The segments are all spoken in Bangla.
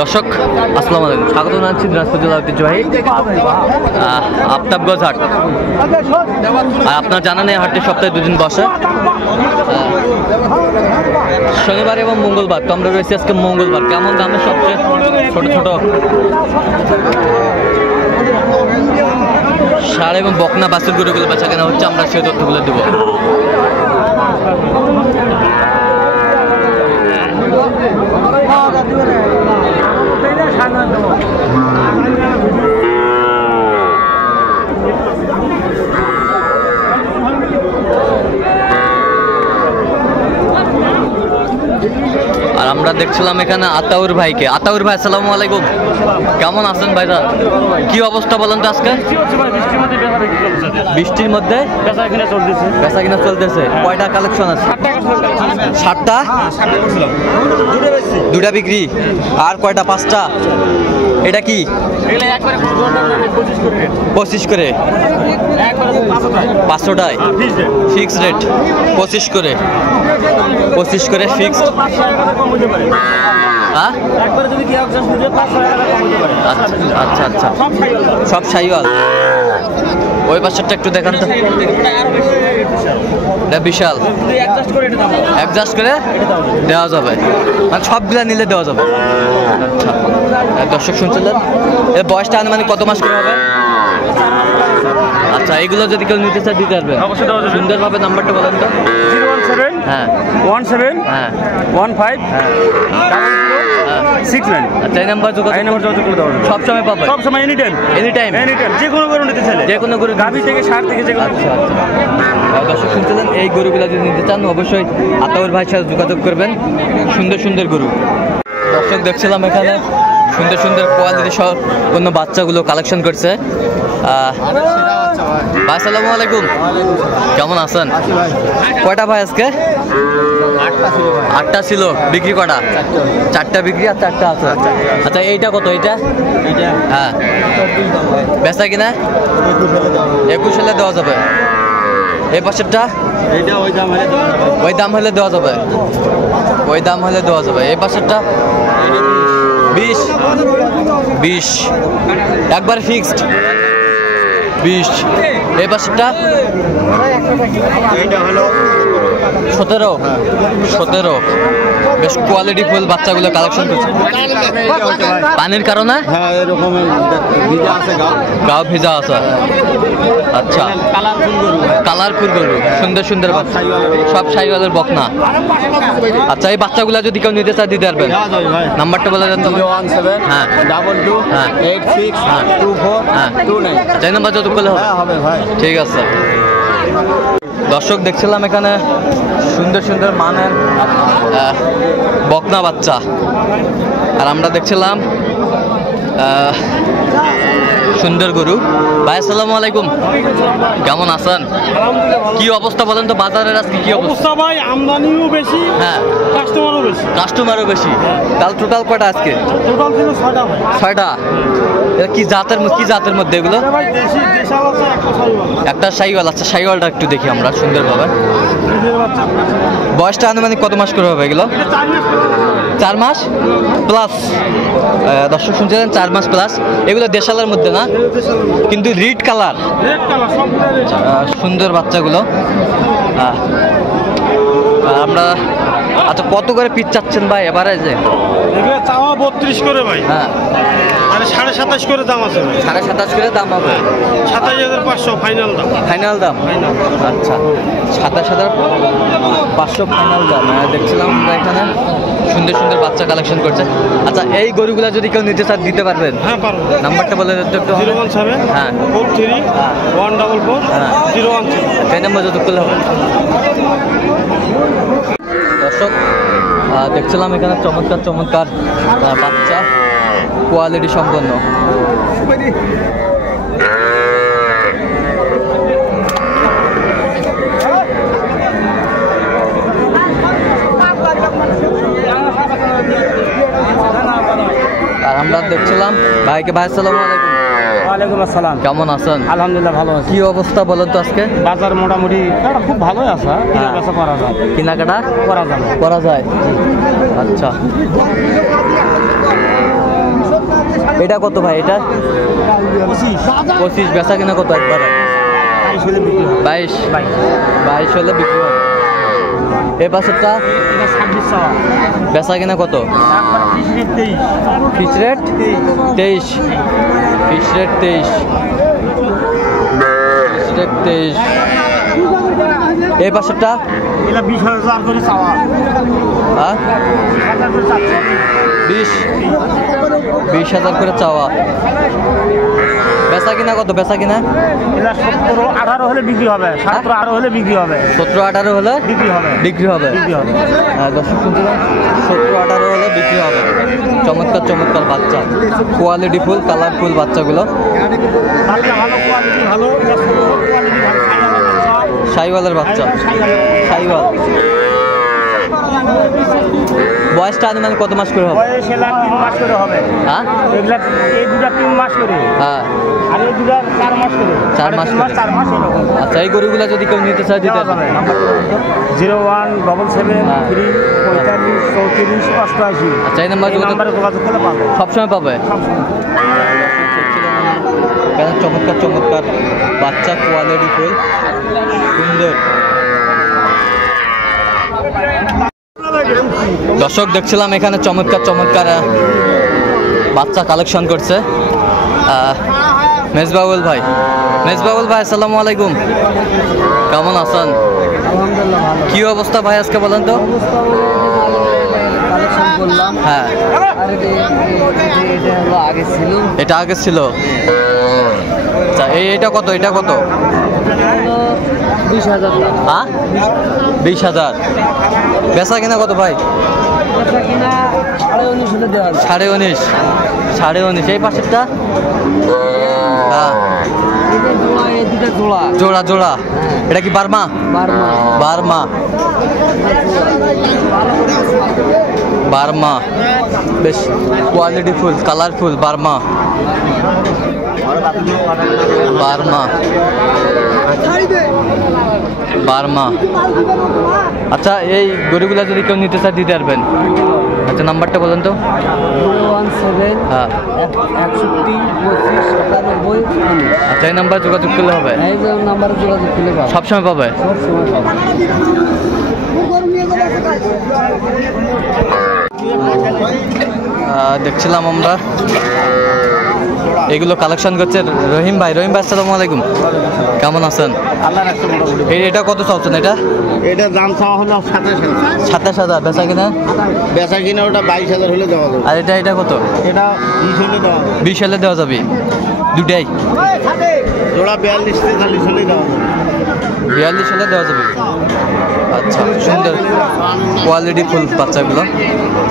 দর্শক আসসালামু আলাইকুম, স্বাগত জানাচ্ছি দিনাজপুর জেলা ঐতিহ্যবাহী আফতাবগঞ্জ হাট। আর আপনার জানা নেই হাটটি সপ্তাহে দুদিন বসে, শনিবার এবং মঙ্গলবার। তো আমরা রয়েছি আজকে মঙ্গলবার। কেমন দামে সবচেয়ে ছোট ছোট ষাঁড় এবং বকনা বাছুর গরুগুলো বেচা কেনা হচ্ছে, আমরা সেই তথ্যগুলো দেবো। আর আমরা দেখছিলাম এখানে আতাউর ভাইকে। আতাউর ভাই আসসালামু আলাইকুম, কেমন আছেন ভাইজান? কি অবস্থা বলেন তো আজকে? বৃষ্টির মধ্যে বেচা কিনা চলতেছে। কয়টা কালেকশন আছে? 7টা। দুটা বিক্রি। আর কয়টা? 5টা। এটা কি 25 করে? 500টায় ফিক্সড রেট। 25 করে 25 করে ফিক্সড। আচ্ছা আচ্ছা, সব শাহিওয়াল। ওই পাশেরটা একটু দেখান তো। এটা বিশাল। অ্যাডজাস্ট করে দেওয়া যাবে, মানে সবগুলা নিলে দেওয়া যাবে। আচ্ছা, দর্শক শুনছিলেন, এর বয়সটা আনুমানিক কত মাস করে হবে? আচ্ছা, এইগুলো যদি কেউ নিতে চায় দিতে পারবে সুন্দরভাবে। নাম্বারটা বলেন তো। 017 হ্যাঁ 17 হ্যাঁ 15 69। আচ্ছা, এই নাম্বার যোগাযোগ করে দেওয়া সব সময় পাবে, সব সময় এনি টাইম যে কোনো গরু নিতে চাইলে, যে কোনো গরু, গাভী থেকে ষাঁড় থেকে যে কোনো। আচ্ছা আচ্ছা, দর্শক শুনছিলেন, এই গরুগুলো যদি নিতে চান অবশ্যই আতাউর ভাইয়ের সাথে যোগাযোগ করবেন। সুন্দর সুন্দর গরু। দর্শক দেখছিলাম এখানে সুন্দর সুন্দর কোয়ালিটি সহ অন্য বাচ্চাগুলো কালেকশন করছে। ভাই আসসালামু আলাইকুম, কেমন আছেন? কয়টা ভাই আজকে? 8টা ছিল। বিক্রি কটা? 4টা বিক্রি আর 4টা আছে। আচ্ছা, এইটা কত? এইটা হ্যাঁ বেচা কিনা 21 হলে দেওয়া যাবে। এই পাশেরটা ওই দাম হলে দেওয়া যাবে, ওই দাম হলে দেওয়া যাবে। এই পাশেরটা 20 একবার ফিক্সড 20। এই পাশেরটা 17। বেশ কোয়ালিটি ফুল বাচ্চাগুলো কালেকশন করছে। পানির কারণে গাও ভেজা আছে। আচ্ছা, কালারফুল গরু, সুন্দর সুন্দর বাচ্চা, সব শাহিওয়ালের বকনা। আচ্ছা, এই বাচ্চাগুলো যদি কেউ নিতে চায় দিতে পারবেন? নাম্বারটা বলে দেন তো। 017 হ্যাঁ 22 হ্যাঁ 86 24 হ্যাঁ 29। এই নাম্বার যত করলে হবে ভাই। ঠিক আছে। দর্শক দেখছিলাম এখানে সুন্দর সুন্দর মানের বকনা বাচ্চা। আর আমরা দেখছিলাম সুন্দর গরু। ভাই আসসালামু আলাইকুম, কেমন আছেন? কি অবস্থা বলেন তো বাজারের আজকে? কি অবস্থা ভাই? আমদানিও বেশি, হ্যাঁ কাস্টমারও বেশি। তাহলে টোটাল কয়টা আজকে? টোটাল ছিল 6টা ভাই। 6টা। কি জাতের মধ্যে এগুলো? ভাই দেশি দেশাল আছে, একটা শাহিওয়াল। আচ্ছা, শাহিওয়ালটা একটু দেখি আমরা সুন্দরভাবে। বয়সটা আনুমানিক কত মাস করে হবে এগুলো? 4 মাস প্লাস। দর্শক শুনছিলেন 4 মাস প্লাস। এগুলো দেশালের মধ্যে না, কিন্তু রেড কালার, সুন্দর বাচ্চাগুলো। আমরা আচ্ছা, কত করে পিস চাচ্ছেন ভাই এবারে? যে চাওয়া 32 করে ভাই। হ্যাঁ, মানে 27.5 করে দাম আছে। 27.5 করে দাম হবে। 27,500 ফাইনাল দাম। আচ্ছা, 27,500 ফাইনাল দাম। দেখছিলাম আমরা এখানে সুন্দর সুন্দর বাচ্চা কালেকশন করছে। আচ্ছা, এই গরুগুলা যদি কেউ নিতে চায় দিতে পারবেন? হ্যাঁ পারবো। নাম্বারটা বলে দিতে একটু। 017 হ্যাঁ 43 144 017। এই নাম্বার যত করলে হবে। দর্শক দেখছিলাম এখানে চমৎকার চমৎকার বাচ্চা, কোয়ালিটি সম্পন্ন। আর আমরা দেখছিলাম ভাইকে। ভাই আসসালামু আলাইকুম, ওয়ালাইকুম আসসালাম। কেমন আছেন? আলহামদুলিল্লাহ ভালো আছি। কি অবস্থা বলেন তো আজকে? বাজার মোটামুটি খুব ভালোই আছে, কেনাবেচা করা যায়, কেনাকাটা করা যাবে। করা যায়। আচ্ছা, এটা কত ভাই? এটা 25। বেচা কিনা কত একবারে? 22 হলে বিক্রি হবে। এই পাশেরটা বেচা কিনা কত? Fix rate 23। Fix rate 23। এই পাশেরটা 20,000 করে চাওয়া। হ্যাঁ 20,000 করে চাওয়া। বেচা কিনা কত? বেচা কিনা 17-18 হলে বিক্রি হবে, 17-18 হলে বিক্রি হবে, 17-18 হলে বিক্রি হবে, বিক্রি হবে। হ্যাঁ দর্শক শুনছিলাম, 17-18 হলে বিক্রি হবে। চমৎকার চমৎকার বাচ্চা, কোয়ালিটি ফুল, কালারফুল বাচ্চাগুলো। শাহিওয়ালের বাচ্চা, শাহিওয়াল। বয়সটা আনুমানিক কত মাস করে হবে? 3 মাস করে হবে। হ্যাঁ এগুলা এই দুটা 3 মাস করে। হ্যাঁ আর এই দুটা 4 মাস করে। 4 মাস করে। 4 মাস এরকম। আচ্ছা, এই গরুগুলা যদি কেউ নিতে চায় দিতে পারবে? 0177353488। আচ্ছা, এই নাম্বারে যোগাযোগ করলে পাবে, সবসময় পাবে। চমৎকার চমৎকার বাচ্চা, কোয়ালিটি ফুল, সুন্দর। দর্শক দেখছিলাম এখানে চমৎকার চমৎকার বাচ্চা কালেকশন করছে মেজবাউল ভাই। মেজবাউল ভাই, আসসালামু আলাইকুম। কেমন আছেন? আলহামদুলিল্লাহ ভালো। কি অবস্থা ভাই আজকে বলেন তো? কালেকশন করলাম। হ্যাঁ, আর এটা হলো আগে ছিল, এটা আগে ছিল। আচ্ছা, এটা কত? এটা কত? 20,000 টাকা। হ্যাঁ 20,000। বেচা কিনা কত ভাই? এটা কিনা 19.5 হলে দেওয়া যায়। 19.5। 19.5। এই পাশেরটা? হ্যাঁ, এটা জোড়া, এই দুটা জোড়া। জোড়া জোড়া। এটা কি বার্মা? বার্মা। বার্মা, বার্মা, বেশ quality full, colourful Burma. Burma, Burma. আচ্ছা, এই গরুগুলা যদি কেউ নিতে চায় দিতে পারবেন? আচ্ছা, নাম্বারটা বলেন তো। 017 হ্যাঁ 61 25 97 আচ্ছা, এই নাম্বার যোগাযোগ করলে হবে? এই নাম্বারে যোগাযোগ করলে পাবে, সবসময় পাবে। সবসময় পাবে। দেখছিলাম আমরা এগুলো কালেকশন করছে রহিম ভাই। রহিম ভাই, আসসালামু আলাইকুম। কেমন আছেন? আল্লাহ রাখতে মোটামুটি। এটা কত চাচ্ছেন? এটা দাম চাওয়া হলো 27,000। 27,000। বেচা কিনা? বেচা কিনা ওটা 22,000 হলে দেওয়া যাবে। আর এটা কত? এটা 20 হলে দেওয়া যাবে। 20 হলে দেওয়া যাবে। দুটাই জোড়া 42-43 হলে দেওয়া যাবে। 42 হলে দেওয়া যাবে। আচ্ছা, সুন্দর কোয়ালিটি ফুল বাচ্চাগুলো।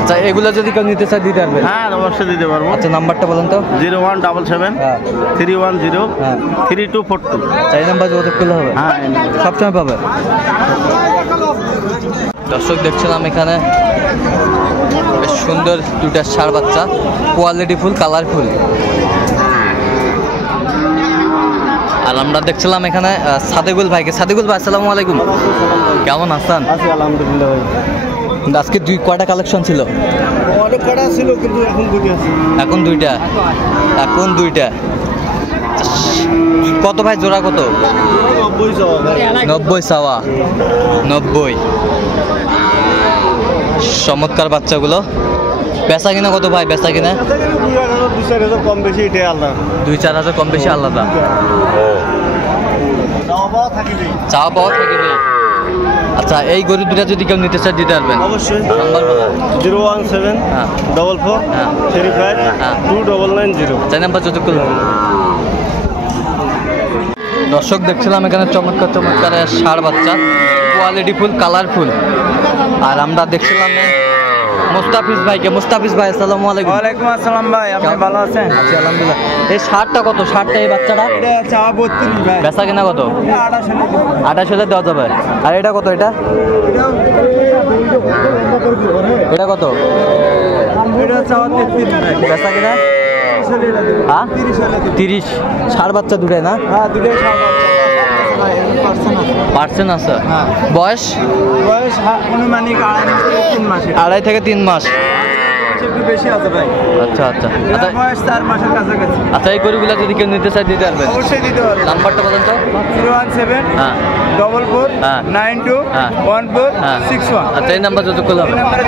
আচ্ছা, এগুলো যদি কেউ নিতে চায় দিতে পারবেন? হ্যাঁ, অবশ্যই দিতে পারবো। আচ্ছা, নাম্বারটা বলেন তো। 0177 হ্যাঁ 310 হ্যাঁ 3242। চাই নাম্বার যোগাযোগ করলে হবে? হ্যাঁ, সবসময় পাবে। দর্শক দেখছিলাম এখানে বেশ সুন্দর দুটা ষাঁড় বাচ্চা, কোয়ালিটি ফুল, কালারফুল। আর আমরা দেখছিলাম এখানে সাদেকুল ভাইকে। সাদেকুল ভাই, আসসালামু আলাইকুম। কেমন আছেন? আছি আলহামদুলিল্লাহ ভাই। কিন্তু আজকে কয়টা কালেকশন ছিল? অনেক কটা ছিল, কিন্তু এখন দুটো আছে। এখন দুইটা। এখন দুইটা। কত ভাই জোড়া কত? 90 চাওয়া ভাই। 90 চাওয়া। 90। চমৎকার বাচ্চাগুলো। বেচা কিনা কত ভাই? বেচা কিনা 2,000 কম বেশি, এটাই আলাদা। 2-4 কম বেশি আলাদা। চাওয়া পাওয়া থাকিবে। আচ্ছা, এই গরু দুটা যদি কেউ নিতে চায় দিতে পারবেন? অবশ্যই। নাম্বার বলা। 017 হ্যাঁ 44 হ্যাঁ 35 হ্যাঁ 2990। চাই নাম্বার যোগাযোগ করলে হবে। দর্শক দেখছিলাম এখানে চমৎকার চমৎকার ষাঁড় বাচ্চা, কোয়ালিটি ফুল, কালারফুল। আর আমরা দেখছিলাম মুস্তাফিজ ভাইকে। মুস্তাফিজ ভাই, আসসালামু আলাইকুম। ওয়ালাইকুম আসসালাম ভাই, আপনি ভালো আছেন? আছি আলহামদুলিল্লাহ। এই ষাঁড়টা কত? ষাঁড়টা এই বাচ্চাটা? এটা চাওয়া 32 ভাই। বেচা কিনা কত? 28 28 হলে দেওয়া যাবে। আর এটা কত? এটা এটা কত? এটা চাওয়া 33 ভাই। বেচা কিনা হ্যাঁ 30 ষাঁড় বাচ্চা দুটাই না? হ্যাঁ দুটোই ষাঁড় বাচ্চা। পার্সেন্ট আছে। হ্যাঁ। বয়স অনুমানিক 2.5 থেকে 3 মাস। একটু বেশি আছে ভাই। আচ্ছা আচ্ছা এটার বয়স 4 মাসের কাছাকাছি। আচ্ছা, এই গরুগুলা যদি কেউ নিতে চায় দিতে পারবেন? অবশ্যই দিতে পারবে। নাম্বারটা বলেন তো। 017 হ্যাঁ 44 হ্যাঁ 92 হ্যাঁ 14 হ্যাঁ 61। আচ্ছা, এই নাম্বার যোগাযোগ করলে হবে। এই নাম্বারে